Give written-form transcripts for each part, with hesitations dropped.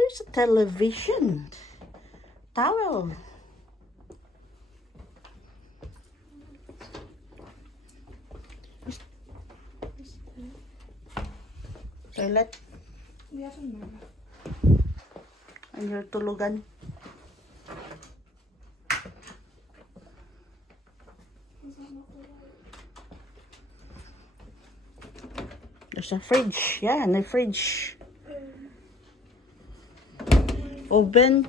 There's a television. Towel. Toilet. And your tulugan. There's a fridge. Yeah, and a fridge. Oven.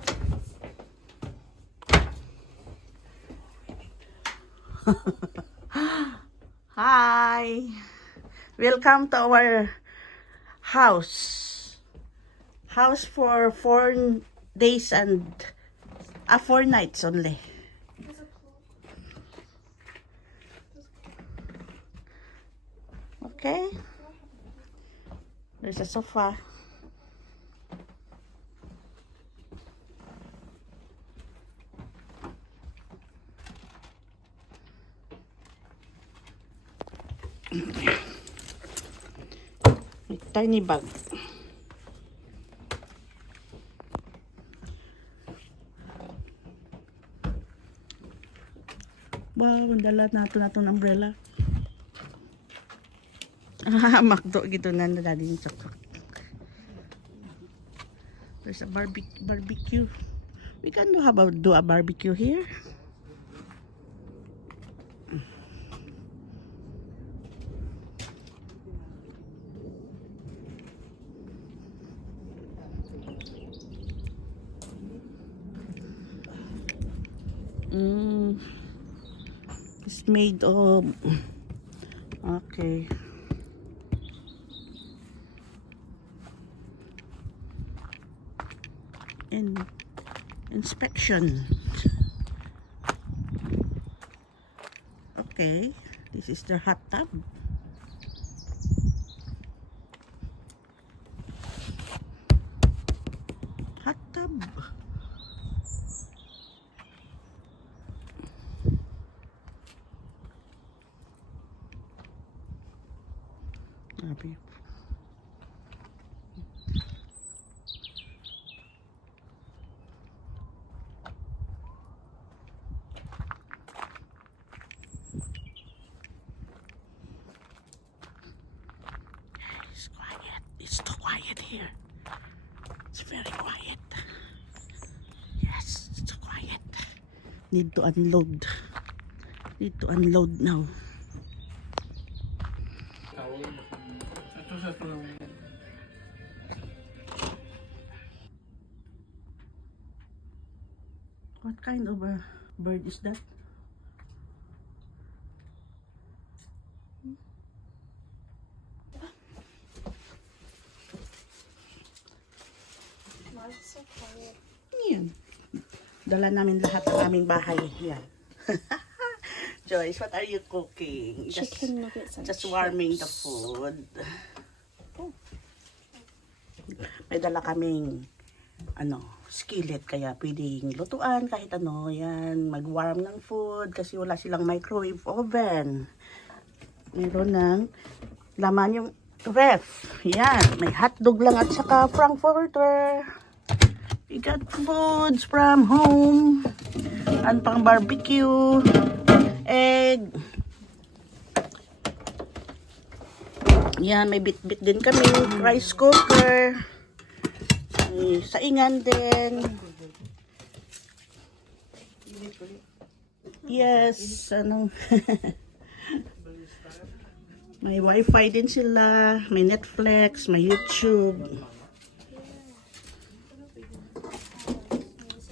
Hi. Welcome to our house. House for 4 days and 4 nights only. Okay. There's a sofa. Tiny bag. Wow, dala nato ng umbrella. Makdo gitu na daddy yung saksak. There's a barbecue. We can do a barbecue here. It's made of okay. Inspection. Okay, this is the hot tub. Hot tub. Happy. It's quiet. It's too quiet here. It's very quiet. Yes, it's too quiet. Need to unload. Need to unload now. What kind of a bird is that? Yan. Dala namin lahat ng aming bahay. Yan. Joyce, what are you cooking? Chicken nuggets and just warming the food. Oh. May dala kaming skillet, kaya pwedeng lutuan kahit ano. Yan, mag-warm ng food kasi wala silang microwave oven. Meron ng laman yung ref. Yan, may hotdog lang at saka frankfurter. We got foods from home. And pang barbecue. Egg. Yan, may bit-bit din kami. Rice cooker. May saingan din. Yes, anong may wifi din sila, may Netflix, may YouTube.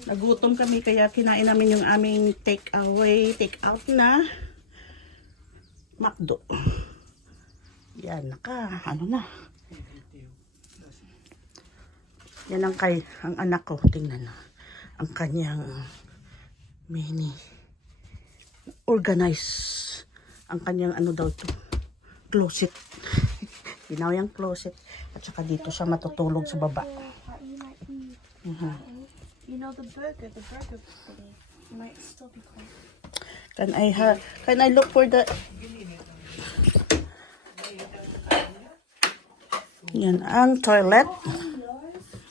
Nagutom kami kaya kinain namin yung aming take out na McDo. Yan, ano na. Yan ang anak ko, tingnan na. Ang kanyang mini organize. Ang kanyang ano daw to, closet. Ginawa yung closet. At saka dito siya matutulog sa baba. You know the burger today. You might still be cold. Can I look for the... Yan ang toilet.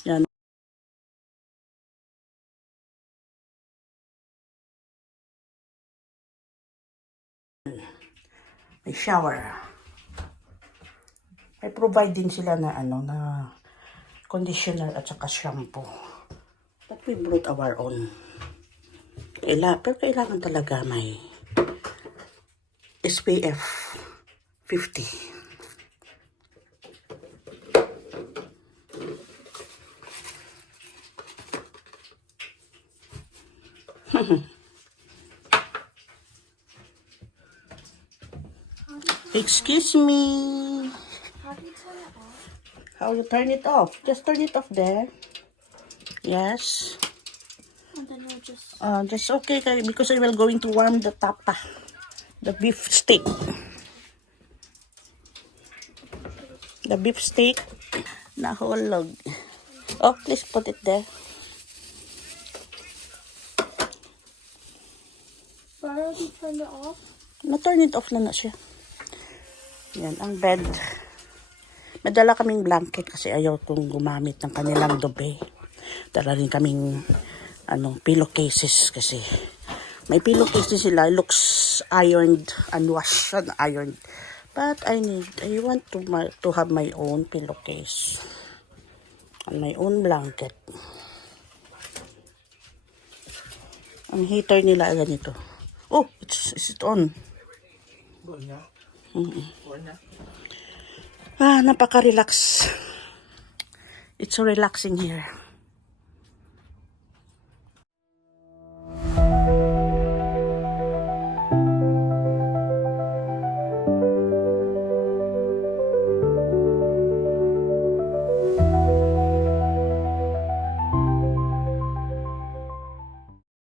Yan. May shower. May provide din sila na na conditioner at saka shampoo. But we brought our own. Pero kailangan talaga may SPF 50. Excuse me. How do you turn it off? How you turn it off? Just turn it off there. Yes. And then we'll just... Just okay because I will going to warm the tapa. The beef steak. The beef steak. Nahulog. Oh, please put it there. But I already turned it off. Na-turn it off na siya. Yan, ang bed. Madala kaming blanket kasi ayaw kong gumamit ng kanilang dube. Dala rin kaming pillowcases kasi may pillowcases sila. Looks ironed and washed and ironed. But I want to have my own pillowcase. And my own blanket. Ang heater nila ay ganito. Oh, is it on? Napaka-relax. It's so relaxing here.